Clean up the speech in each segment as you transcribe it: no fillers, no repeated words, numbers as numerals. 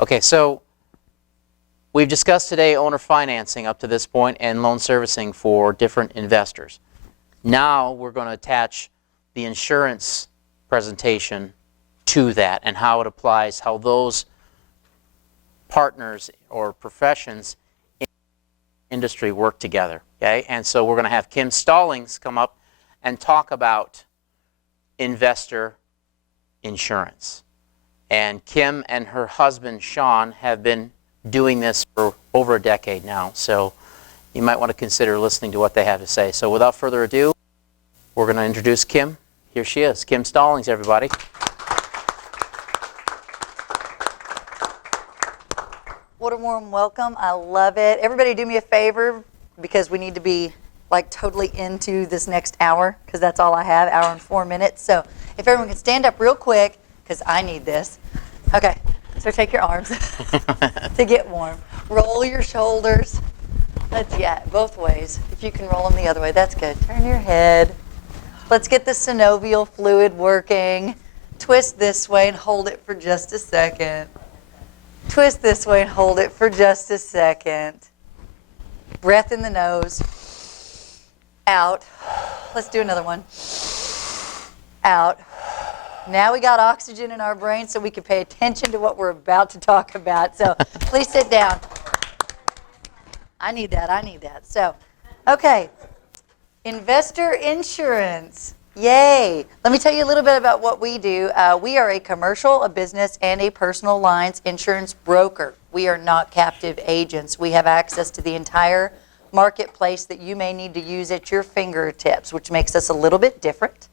Okay, so we've discussed today owner financing up to this point and loan servicing for different investors. Now we're going to attach the insurance presentation to that and how it applies, how those partners or professions in the industry work together. Okay, and so we're going to have Kim Stallings come up and talk about investor insurance. And Kim and her husband Sean have been doing this for over a decade now, so you might want to consider listening to what they have to say. So without further ado, we're going to introduce Kim. Here she is, Kim Stallings, everybody. What a warm welcome. I love it. Everybody do me a favor, because we need to be like totally into this next hour, because that's all I have, hour and 4 minutes. So if everyone can stand up real quick, because I need this. Okay, so take your arms to get warm. Roll your shoulders. Both ways. If you can roll them the other way, that's good. Turn your head. Let's get the synovial fluid working. Twist this way and hold it for just a second. Twist this way and hold it for just a second. Breath in the nose. Out. Let's do another one. Out. Now we got oxygen in our brain so we can pay attention to what we're about to talk about. So please sit down. I need that. So, okay. Investor insurance. Yay. Let me tell you a little bit about what we do. We are a commercial, a business, and a personal lines insurance broker. We are not captive agents. We have access to the entire marketplace that you may need to use at your fingertips, which makes us a little bit different.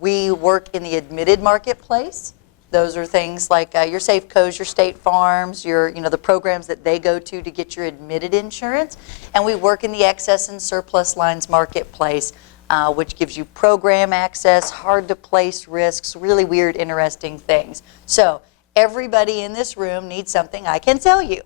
We work in the admitted marketplace. Those are things like your Safecos, your State Farms, the programs that they go to get your admitted insurance. And we work in the excess and surplus lines marketplace, which gives you program access, hard to place risks, really weird, interesting things. So everybody in this room needs something I can sell you,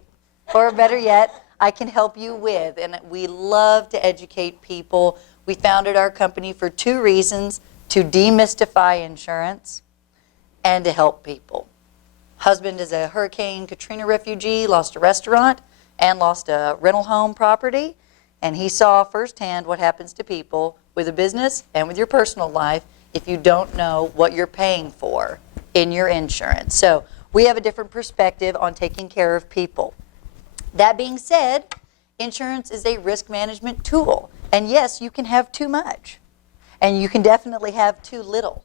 or better yet, I can help you with. And we love to educate people. We founded our company for 2 reasons: to demystify insurance and to help people. Husband is a Hurricane Katrina refugee, lost a restaurant and lost a rental home property, and he saw firsthand what happens to people with a business and with your personal life if you don't know what you're paying for in your insurance. So we have a different perspective on taking care of people. That being said, insurance is a risk management tool, and yes, you can have too much. And you can definitely have too little.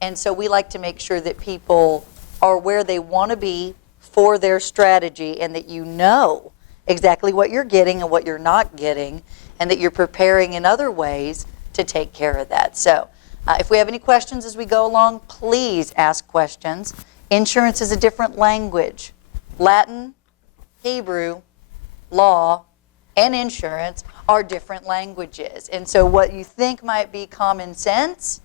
And so we like to make sure that people are where they want to be for their strategy, and that you know exactly what you're getting and what you're not getting, and that you're preparing in other ways to take care of that. So if we have any questions as we go along, please ask questions. Insurance is a different language. Latin, Hebrew, law, and insurance are different languages. And so what you think might be common sense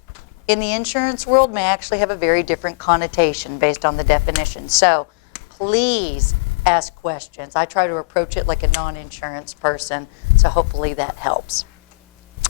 in the insurance world may actually have a very different connotation based on the definition. So please ask questions. I try to approach it like a non-insurance person, so hopefully that helps.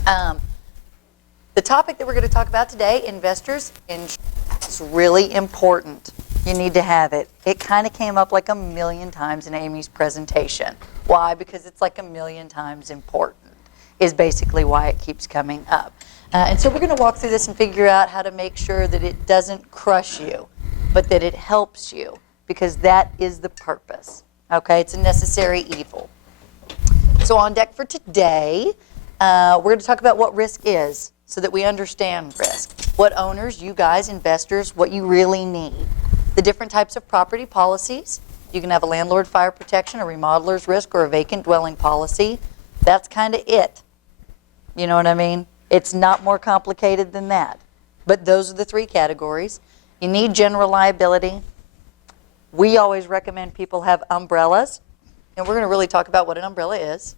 The topic that we're going to talk about today, investors insurance, is really important. You need to have it. It kind of came up like a million times in Amy's presentation. Why? Because it's like a million times important, is basically why it keeps coming up. And so we're going to walk through this and figure out how to make sure that it doesn't crush you, but that it helps you, because that is the purpose. Okay? It's a necessary evil. So on deck for today, we're going to talk about what risk is so that we understand risk. What owners, you guys, investors, what you really need. The different types of property policies. You can have a landlord fire protection, a remodeler's risk, or a vacant dwelling policy. That's kind of it. You know what I mean? It's not more complicated than that. But those are the 3 categories. You need general liability. We always recommend people have umbrellas. And we're going to really talk about what an umbrella is.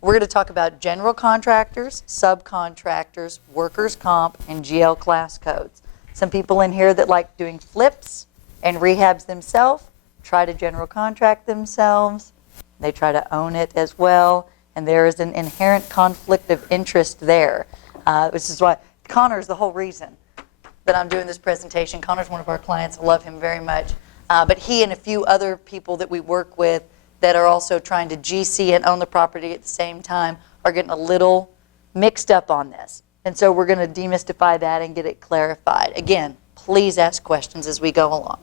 We're going to talk about general contractors, subcontractors, workers' comp, and GL class codes. Some people in here that like doing flips and rehabs themselves try to general contract themselves. They try to own it as well. And there is an inherent conflict of interest there. Which is why Connor is the whole reason that I'm doing this presentation. Connor's one of our clients. I love him very much. But he and a few other people that we work with that are also trying to GC and own the property at the same time are getting a little mixed up on this. And so we're going to demystify that and get it clarified. Again, please ask questions as we go along.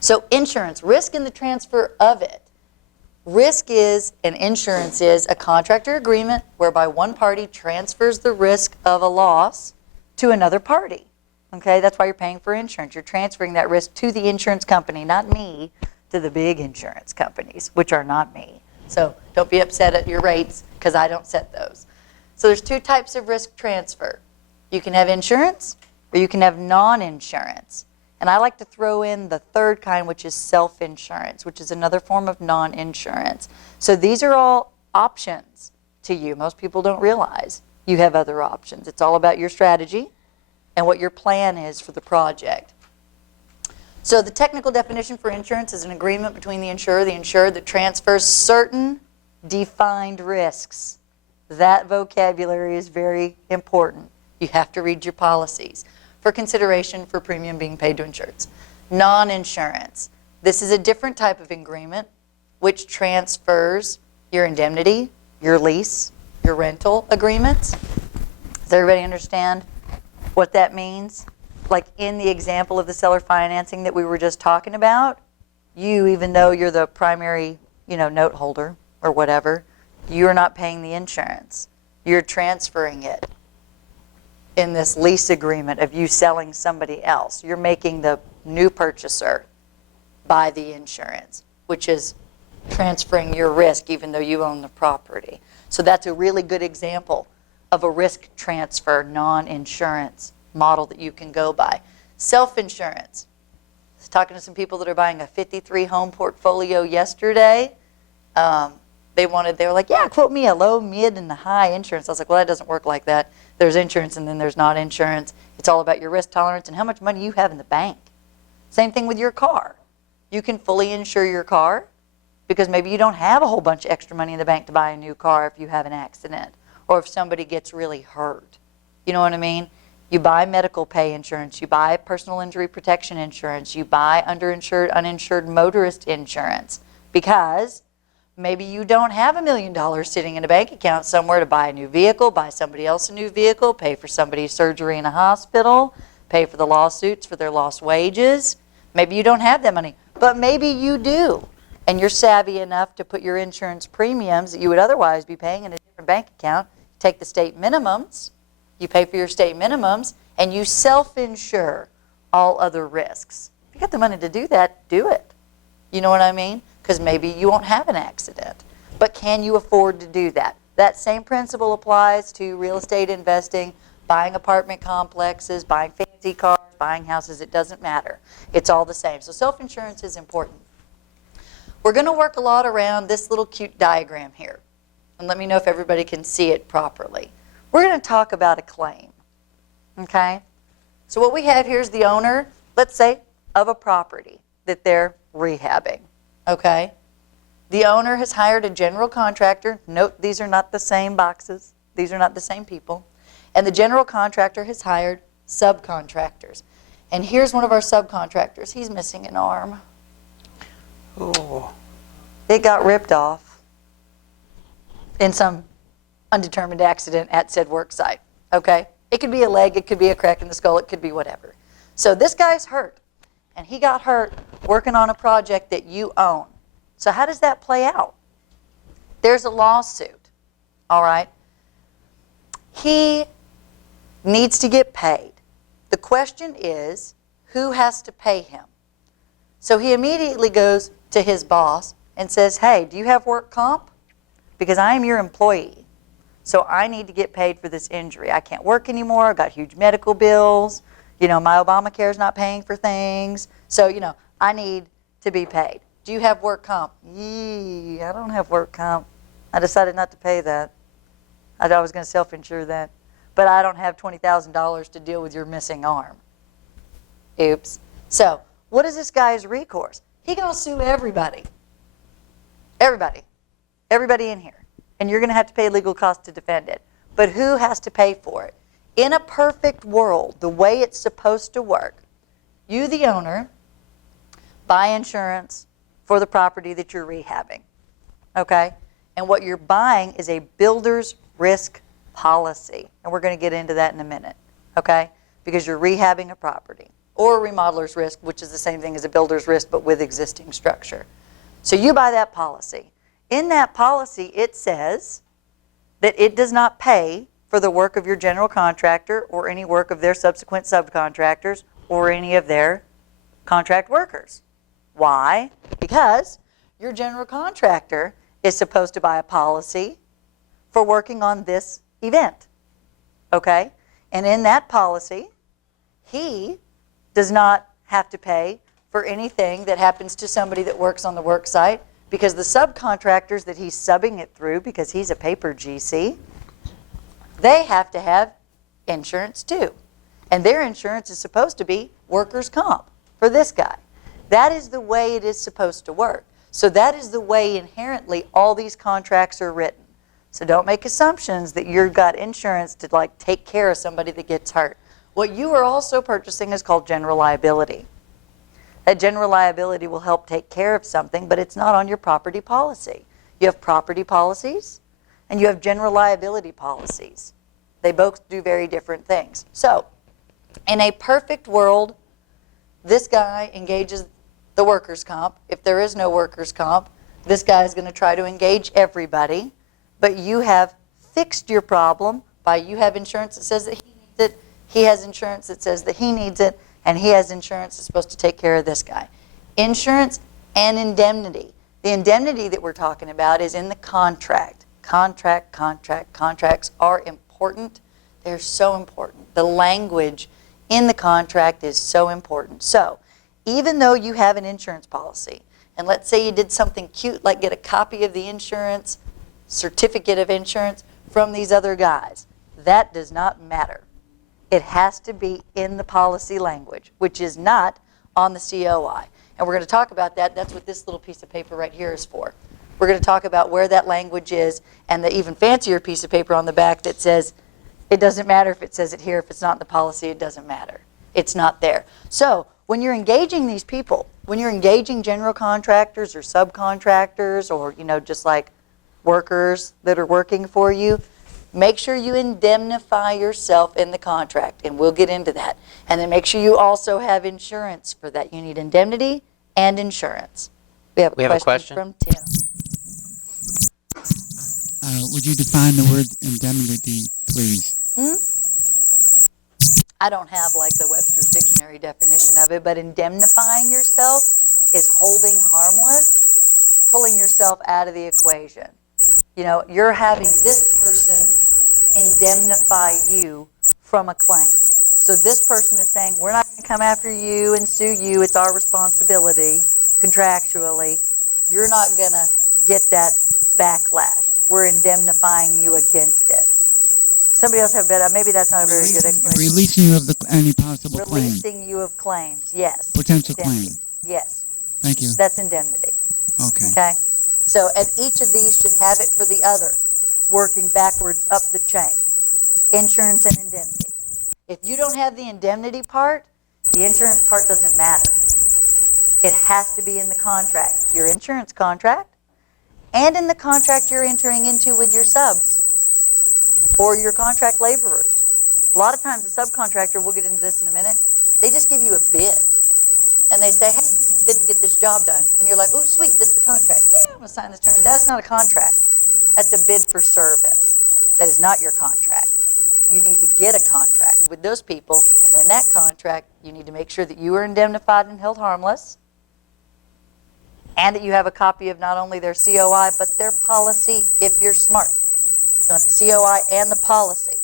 So insurance, risk in the transfer of it. Risk is, and insurance is, a contract or agreement whereby one party transfers the risk of a loss to another party. Okay, that's why you're paying for insurance. You're transferring that risk to the insurance company, not me, to the big insurance companies, which are not me. So don't be upset at your rates because I don't set those. So there's two types of risk transfer. You can have insurance or you can have non-insurance. And I like to throw in the third kind, which is self-insurance, which is another form of non-insurance. So these are all options to you. Most people don't realize you have other options. It's all about your strategy and what your plan is for the project. So the technical definition for insurance is an agreement between the insured that transfers certain defined risks. That vocabulary is very important. You have to read your policies for consideration for premium being paid to insureds. Non-insurance. This is a different type of agreement which transfers your indemnity, your lease, your rental agreements. Does everybody understand what that means? Like in the example of the seller financing that we were just talking about, you, even though you're the primary, note holder or whatever, you're not paying the insurance. You're transferring it in this lease agreement of you selling somebody else. You're making the new purchaser buy the insurance, which is transferring your risk even though you own the property. So that's a really good example of a risk transfer non-insurance model that you can go by. Self-insurance. I was talking to some people that are buying a 53 home portfolio yesterday. They were like, yeah, quote me a low, mid, and a high insurance. I was like, well, that doesn't work like that. There's insurance and then there's not insurance. It's all about your risk tolerance and how much money you have in the bank. Same thing with your car. You can fully insure your car because maybe you don't have a whole bunch of extra money in the bank to buy a new car if you have an accident or if somebody gets really hurt. You know what I mean? You buy medical pay insurance. You buy personal injury protection insurance. You buy underinsured, uninsured motorist insurance because maybe you don't have $1 million sitting in a bank account somewhere to buy a new vehicle, buy somebody else a new vehicle, pay for somebody's surgery in a hospital, pay for the lawsuits for their lost wages. Maybe you don't have that money, but maybe you do. And you're savvy enough to put your insurance premiums that you would otherwise be paying in a different bank account, take the state minimums, you pay for your state minimums, and you self-insure all other risks. If you got the money to do that, do it. You know what I mean? Because maybe you won't have an accident. But can you afford to do that? That same principle applies to real estate investing, buying apartment complexes, buying fancy cars, buying houses. It doesn't matter. It's all the same. So self-insurance is important. We're going to work a lot around this little cute diagram here. And let me know if everybody can see it properly. We're going to talk about a claim. Okay? So what we have here is the owner, let's say, of a property that they're rehabbing. Okay? The owner has hired a general contractor. Note, these are not the same boxes. These are not the same people. And the general contractor has hired subcontractors. And here's one of our subcontractors. He's missing an arm. Oh. It got ripped off in some undetermined accident at said work site. Okay? It could be a leg, it could be a crack in the skull, it could be whatever. So this guy's hurt. And he got hurt working on a project that you own. So how does that play out? There's a lawsuit, all right? He needs to get paid. The question is, who has to pay him? So he immediately goes to his boss and says, hey, do you have work comp? Because I am your employee. So I need to get paid for this injury. I can't work anymore. I've got huge medical bills. My Obamacare is not paying for things. So, I need to be paid. Do you have work comp? I don't have work comp. I decided not to pay that. I thought I was going to self-insure that. But I don't have $20,000 to deal with your missing arm. Oops. So, what is this guy's recourse? He's going to sue everybody. Everybody. Everybody in here. And you're going to have to pay legal costs to defend it. But who has to pay for it? In a perfect world, the way it's supposed to work, you, the owner, buy insurance for the property that you're rehabbing, okay? And what you're buying is a builder's risk policy. And we're going to get into that in a minute, okay? Because you're rehabbing a property. Or a remodeler's risk, which is the same thing as a builder's risk, but with existing structure. So you buy that policy. In that policy, it says that it does not pay for the work of your general contractor or any work of their subsequent subcontractors or any of their contract workers. Why? Because your general contractor is supposed to buy a policy for working on this event, okay? And in that policy, he does not have to pay for anything that happens to somebody that works on the work site, because the subcontractors that he's subbing it through, because he's a paper GC, they have to have insurance too. And their insurance is supposed to be workers' comp for this guy. That is the way it is supposed to work. So that is the way inherently all these contracts are written. So don't make assumptions that you've got insurance to like take care of somebody that gets hurt. What you are also purchasing is called general liability. That general liability will help take care of something, but it's not on your property policy. You have property policies and you have general liability policies. They both do very different things. So in a perfect world, this guy engages the workers' comp. If there is no workers' comp, this guy is going to try to engage everybody, but you have fixed your problem by you have insurance that says that he needs it, he has insurance that says that he needs it, and he has insurance that's supposed to take care of this guy. Insurance and indemnity. The indemnity that we're talking about is in the contract. Contracts are important. They're so important. The language in the contract is so important. So, even though you have an insurance policy, and let's say you did something cute like get a copy of the insurance, certificate of insurance from these other guys, that does not matter. It has to be in the policy language, which is not on the COI. And we're going to talk about that. That's what this little piece of paper right here is for. We're going to talk about where that language is and the even fancier piece of paper on the back that says, it doesn't matter if it says it here, if it's not in the policy, it doesn't matter. It's not there. So when you're engaging these people, when you're engaging general contractors or subcontractors or, just like workers that are working for you, make sure you indemnify yourself in the contract, and we'll get into that. And then make sure you also have insurance for that. You need indemnity and insurance. We have a question from Tim. Would you define the word indemnity, please? I don't have like the Webster's Dictionary definition of it, but indemnifying yourself is holding harmless, pulling yourself out of the equation. You're having this person indemnify you from a claim. So this person is saying, we're not going to come after you and sue you. It's our responsibility contractually. You're not going to get that backlash. We're indemnifying you against it. Somebody else have better. Maybe that's not a very good explanation. Releasing you of any possible claim. Releasing you of claims, yes. Potential Indemnity. claim. Yes. Thank you. That's indemnity. Okay. Okay? So, and each of these should have it for the other, working backwards up the chain. Insurance and indemnity. If you don't have the indemnity part, the insurance part doesn't matter. It has to be in the contract. Your insurance contract, and in the contract you're entering into with your subs or your contract laborers. A lot of times the subcontractor, we'll get into this in a minute, they just give you a bid. And they say, hey, here's the bid to get this job done. And you're like, oh, sweet, this is the contract. Yeah, I'm going to sign this term. That's not a contract. That's a bid for service. That is not your contract. You need to get a contract with those people. And in that contract, you need to make sure that you are indemnified and held harmless, and that you have a copy of not only their COI, but their policy if you're smart. You want the COI and the policy.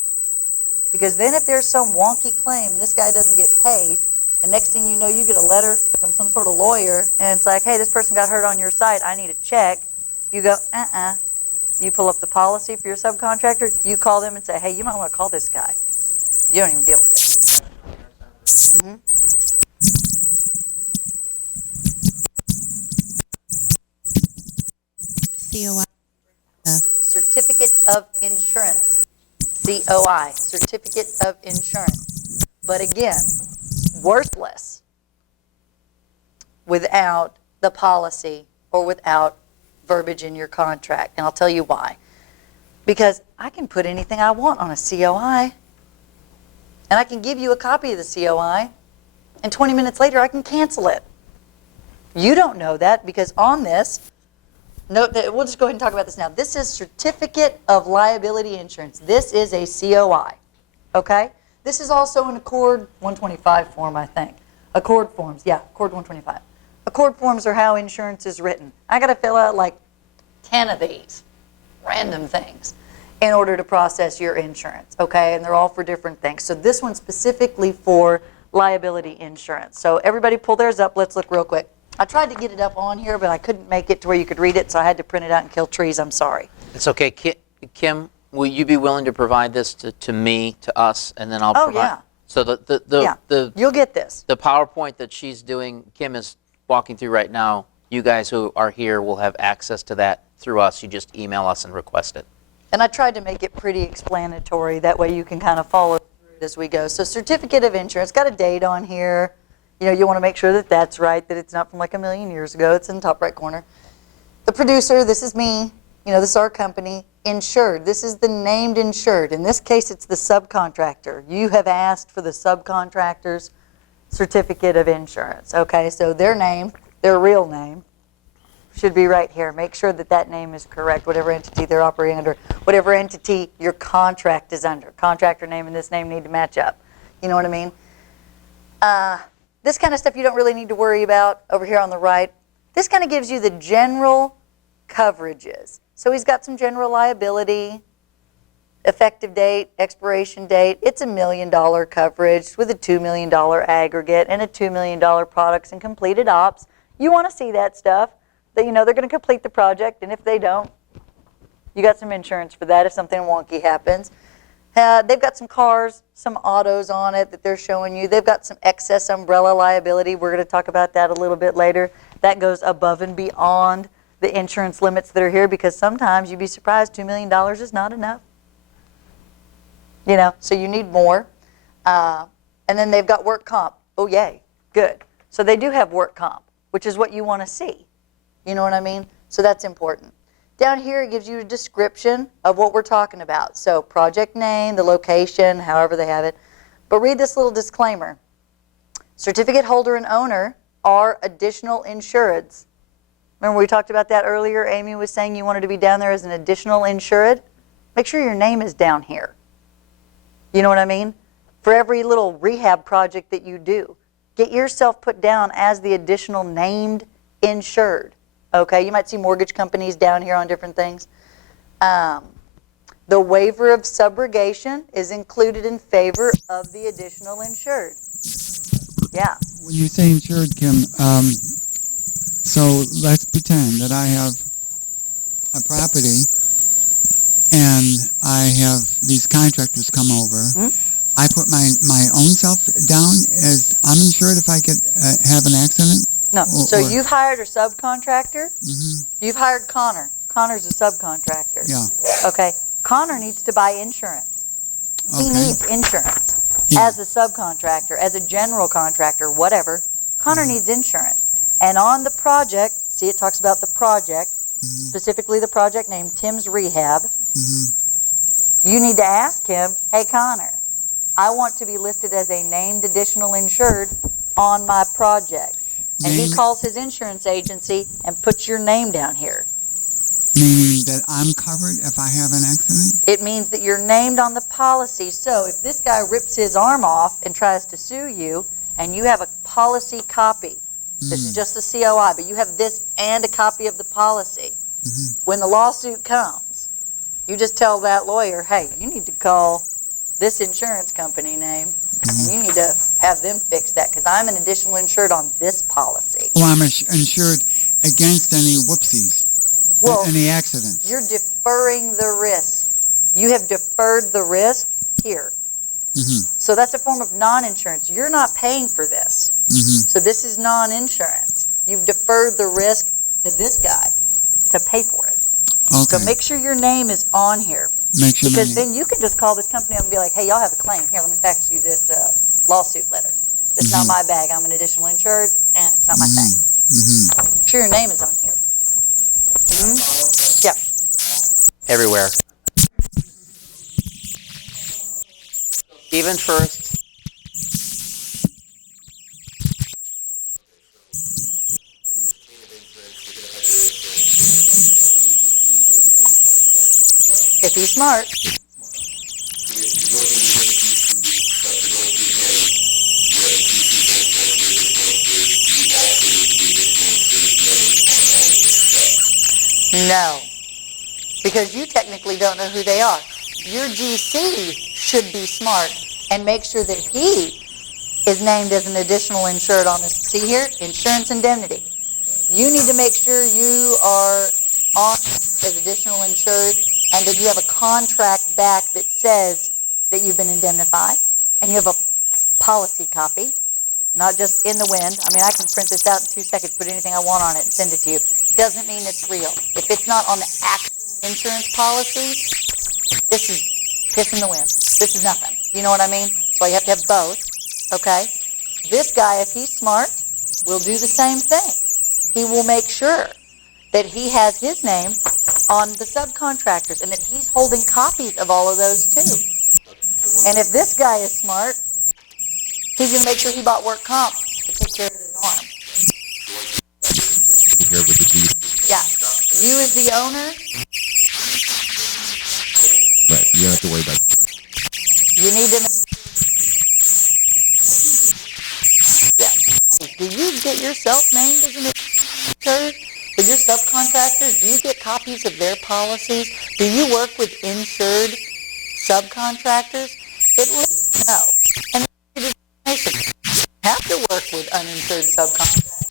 Because then if there's some wonky claim, this guy doesn't get paid, and next thing you know, you get a letter from some sort of lawyer, and it's like, hey, this person got hurt on your site, I need a check. You go, You pull up the policy for your subcontractor, you call them and say, hey, you might want to call this guy. You don't even deal with it. COI. Certificate of Insurance. COI, Certificate of Insurance. But again, worthless. without the policy or without verbiage in your contract. And I'll tell you why. Because I can put anything I want on a COI, and I can give you a copy of the COI, and 20 minutes later I can cancel it. You don't know that because on this, note that we'll just go ahead and talk about this now. This is Certificate of Liability Insurance. This is a COI, okay? This is also an Accord 125 form, I think. Accord forms, yeah, Accord 125. Accord forms are how insurance is written. I got to fill out like 10 of these random things in order to process your insurance, okay? And they're all for different things. So this one's specifically for liability insurance. So everybody pull theirs up. Let's look real quick. I tried to get it up on here, but I couldn't make it to where you could read it, so I had to print it out and kill trees. I'm sorry. It's okay. Kim, will you be willing to provide this to me, to us, and then I'll Oh, provide? yeah. So Yeah, you'll get this. the PowerPoint that she's doing, Kim is walking through right now, you guys who are here will have access to that through us. You just email us and request it. And I tried to make it pretty explanatory. That way you can kind of follow through it as we go. So certificate of insurance, got a date on here. You know, you want to make sure that that's right, that it's not from like a million years ago. It's in the top right corner. The producer, this is me. You know, this is our company. Insured, this is the named insured. In this case, it's the subcontractor. You have asked for the subcontractor's certificate of insurance. Okay, so their name, their real name, should be right here. Make sure that that name is correct, whatever entity they're operating under, whatever entity your contract is under. Contractor name and this name need to match up. You know what I mean? This kind of stuff you don't really need to worry about over here on the right. This kind of gives you the general coverages. So he's got some general liability, effective date, expiration date. It's $1 million coverage with a $2 million aggregate and a $2 million products and completed ops. You want to see that stuff, that you know they're going to complete the project, and if they don't, you got some insurance for that if something wonky happens. They've got some cars, some autos on it that they're showing you. They've got some excess umbrella liability. We're going to talk about that a little bit later. That goes above and beyond the insurance limits that are here because sometimes you'd be surprised $2 million is not enough. You know, so you need more. And then they've got work comp. Oh, yay, good. So they do have work comp, which is what you want to see. You know what I mean? So that's important. Down here, it gives you a description of what we're talking about. So project name, the location, however they have it. But read this little disclaimer. Certificate holder and owner are additional insureds. Remember we talked about that earlier? Amy was saying you wanted to be down there as an additional insured. Make sure your name is down here. You know what I mean? For every little rehab project that you do, get yourself put down as the additional named insured. Okay, you might see mortgage companies down here on different things. The waiver of subrogation is included in favor of the additional insured. Yeah. When you say insured, Kim, so let's pretend that I have a property and I have these contractors come over. I put my own self down as I'm insured if I could have an accident? No. So you've hired a subcontractor. Mm-hmm. You've hired Connor. Connor's a subcontractor. Yeah. Okay. Connor needs to buy insurance. He Okay. needs insurance. Yeah. As a subcontractor, as a general contractor, whatever. Connor needs insurance. And on the project, see it talks about the project, specifically the project named Tim's Rehab. You need to ask him, hey Connor, I want to be listed as a named additional insured on my project. And he Name- calls his insurance agency and puts your name down here. Meaning that I'm covered if I have an accident? It means that you're named on the policy. So if this guy rips his arm off and tries to sue you, and you have a policy copy, this is just the COI, but you have this and a copy of the policy. When the lawsuit comes, you just tell that lawyer, hey, you need to call this insurance company name, and you need to have them fix that, because I'm an additional insured on this policy. Well, I'm insured against any whoopsies, Well, any accidents. you're deferring the risk. You have deferred the risk here. So that's a form of non-insurance. You're not paying for this. So this is non-insurance. You've deferred the risk to this guy to pay for it. Okay. So make sure your name is on here. Make sure Because my then you can just call this company up and be like, hey, y'all have a claim. Here, let me fax you this lawsuit letter. It's not my bag. I'm an additional insured, and it's not my thing. sure your name is on here. Yep. everywhere. Even first, If he's smart. No, because you technically don't know who they are. Your GC should be smart and make sure that he is named as an additional insured on this. See here, insurance indemnity. You need to make sure you are on as additional insured and that you have a contract back that says that you've been indemnified and you have a policy copy, not just in the wind. I mean, I can print this out in 2 seconds, put anything I want on it and send it to you. Doesn't mean it's real. If it's not on the actual insurance policy, this is piss in the wind. This is nothing. You know what I mean? So you have to have both, okay? This guy, if he's smart, will do the same thing. He will make sure that he has his name on the subcontractors and that he's holding copies of all of those too. And if this guy is smart, he's going to make sure he bought work comp to take care of his arm. Yeah. You as the owner, Right. You don't have to worry about it. you need to know. Yeah. Do you get yourself named as an insured? With your subcontractors, do you get copies of their policies? Do you work with insured subcontractors? At least no. And you have to work with uninsured subcontractors.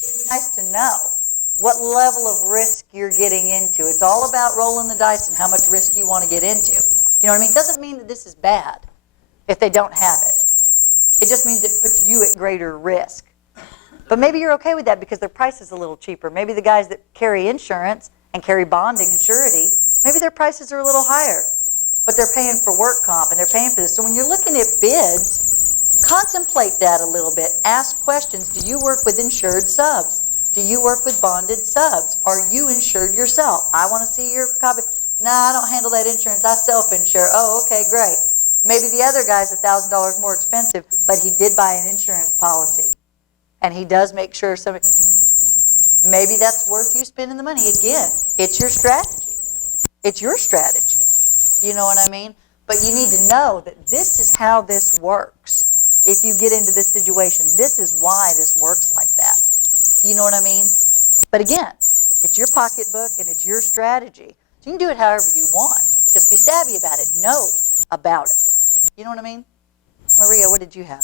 It'd be nice to know what level of risk you're getting into. It's all about rolling the dice and how much risk you want to get into. You know what I mean? It doesn't mean that this is bad if they don't have it. It just means it puts you at greater risk. But maybe you're okay with that because their price is a little cheaper. Maybe the guys that carry insurance and carry bonding and surety, maybe their prices are a little higher. But they're paying for work comp and they're paying for this. So when you're looking at bids, contemplate that a little bit. Ask questions. Do you work with insured subs? Do you work with bonded subs? Are you insured yourself? I want to see your copy. Nah, I don't handle that insurance. I self-insure. Oh, okay, great. Maybe the other guy's $1,000 more expensive, but he did buy an insurance policy. And he does make sure somebody, maybe that's worth you spending the money. Again, it's your strategy. It's your strategy. You know what I mean? But you need to know that this is how this works. If you get into this situation, this is why this works like that. You know what I mean? But again, it's your pocketbook and it's your strategy. So you can do it however you want. Just be savvy about it. Know about it. You know what I mean? Maria, what did you have?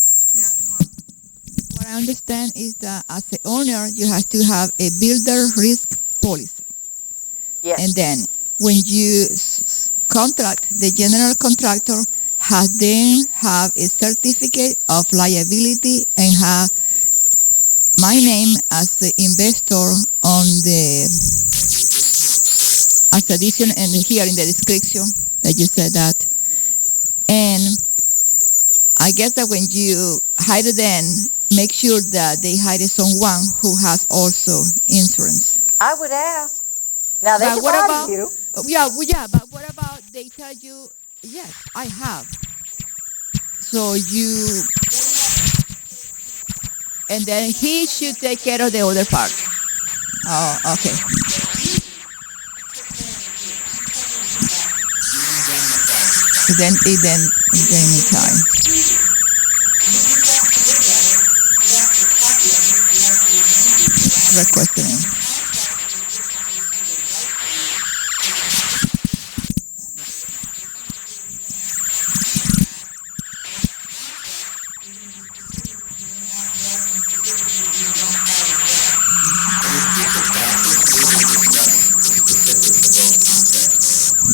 What I understand is that as the owner, you have to have a builder risk policy. Yes. And then when you contract, the general contractor has then have a certificate of liability and have my name as the investor on the as addition and here in the description that you said that. And I guess that when you hire them, make sure that they hire someone who has also insurance. I would ask. Now they But can what lie about- to you. Yeah, but what about they tell you, yes, I have. So you, and then he should take care of the other part. Oh, okay. Then anytime. Requesting.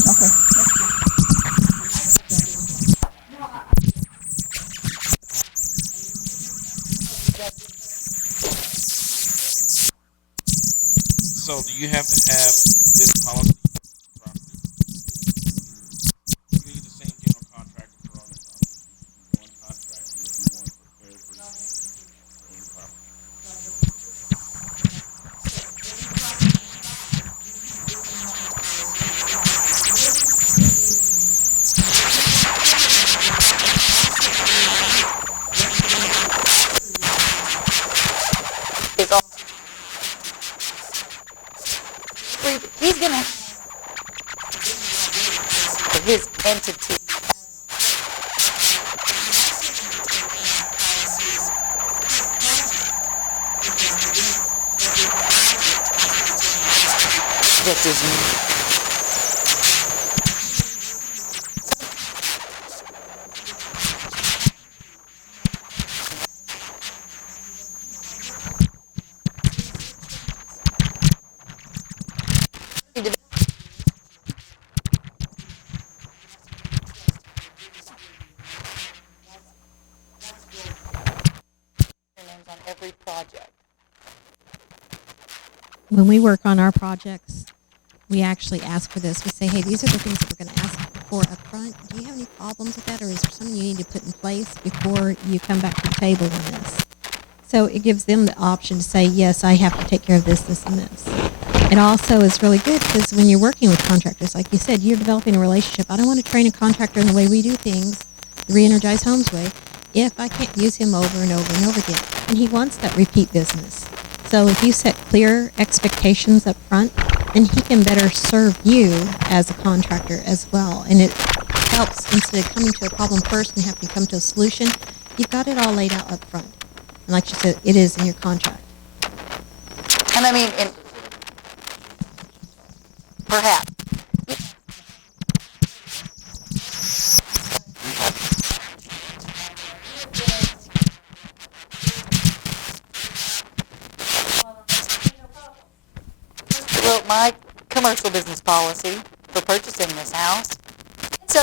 Okay. So do you have to have this policy for property? You can use the same general contractor for all your property. One contract, and if you want for every property. he's gonna for his entity. That is names on every project. When we work on our projects, we actually ask for this. We say, hey, these are the things that we're going to ask for up front. Do you have any problems with that, or is there something you need to put in place before you come back to the table on this? So it gives them the option to say, yes, I have to take care of this, this, and this. It also is really good because when you're working with contractors, like you said, you're developing a relationship. I don't want to train a contractor in the way we do things, the Re-Energize Homes way, if I can't use him over and over and over again. And he wants that repeat business. So if you set clear expectations up front, then he can better serve you as a contractor as well. And it helps, instead of coming to a problem first and having to come to a solution, you've got it all laid out up front. And like you said, it is in your contract. And I mean, perhaps. Well, my commercial business policy for purchasing this house, so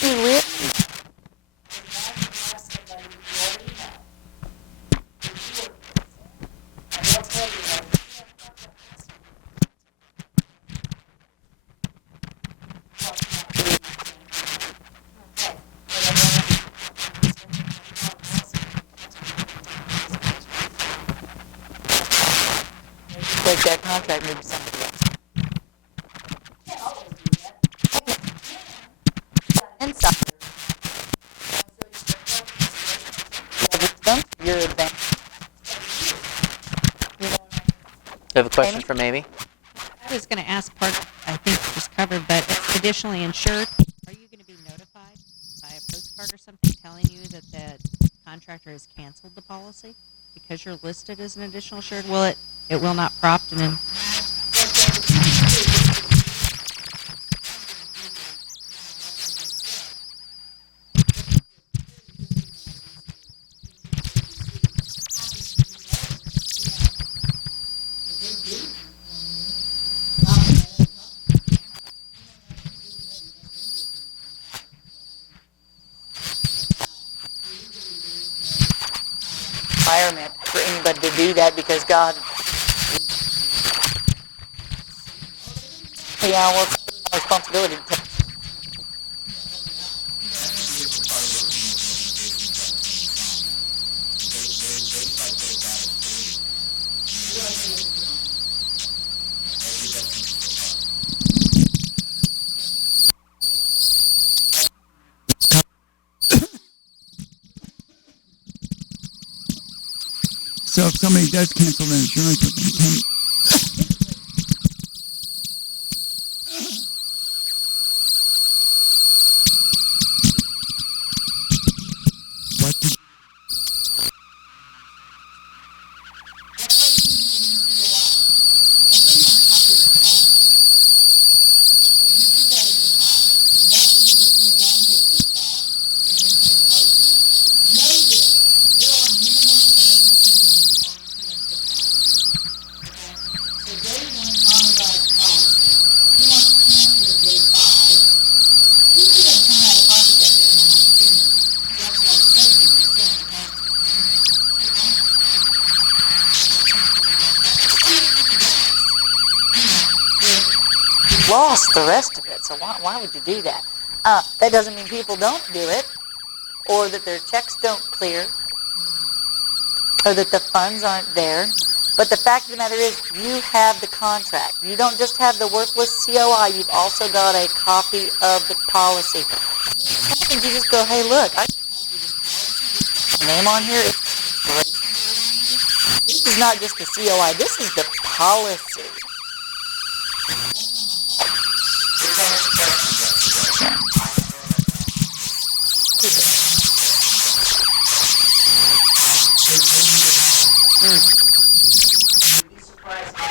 you live. Break that contract, maybe somebody else. Inside. Your advantage. You have a question for Amy? I was going to ask part, I think it was covered, but additionally insured, are you going to be notified by a postcard or something telling you that the contractor has canceled the policy because you're listed as an additional insured? It will not prompt and then. Requirement for anybody to do that because God. Yeah, well, it's my responsibility to take. So if somebody does cancel their insurance within 10, what did Lost the rest of it, so why would you do that? That doesn't mean people don't do it, or that their checks don't clear, or that the funds aren't there. But the fact of the matter is, you have the contract. You don't just have the worthless COI, you've also got a copy of the policy. Sometimes you just go, hey, look, name on here is great. This is not just the COI, this is the policy.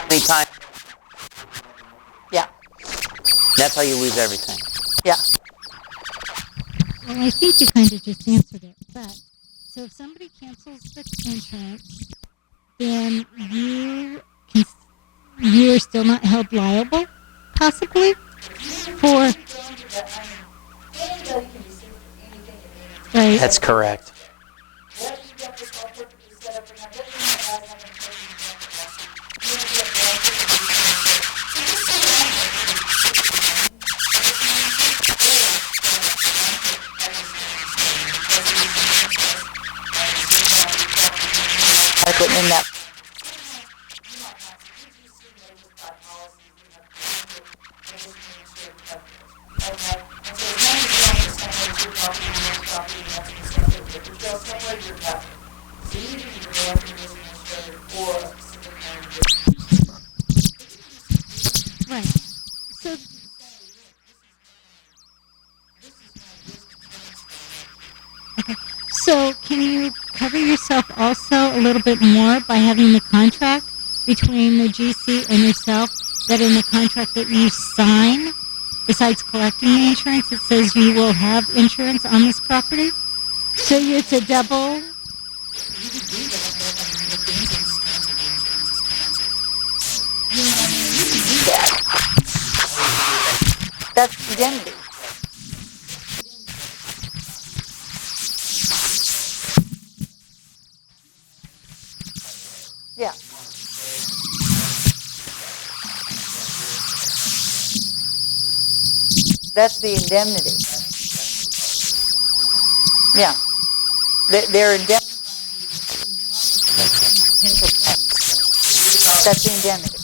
Anytime, Yeah, that's how you lose everything. yeah. Well, I think you kind of just answered it, but so if somebody cancels the insurance, then you are still not held liable, possibly, for. Right. That's correct. I put in that. Right. So. Okay. So can you cover yourself also a little bit more by having the contract between the GC and yourself, that in the contract that you sign, besides collecting the insurance, it says you will have insurance on this property? So it's a double. That's indemnity. Yeah. That's the indemnity. Yeah. They're indemnity. That's the indemnity.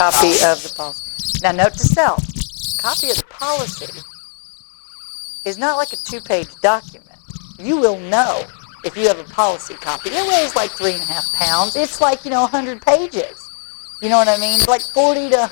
Copy of the policy. Now, note to self, copy of the policy is not like a 2-page document. You will know if you have a policy copy. It weighs like 3.5 pounds. It's like, 100 pages. You know what I mean? Like 40 to 100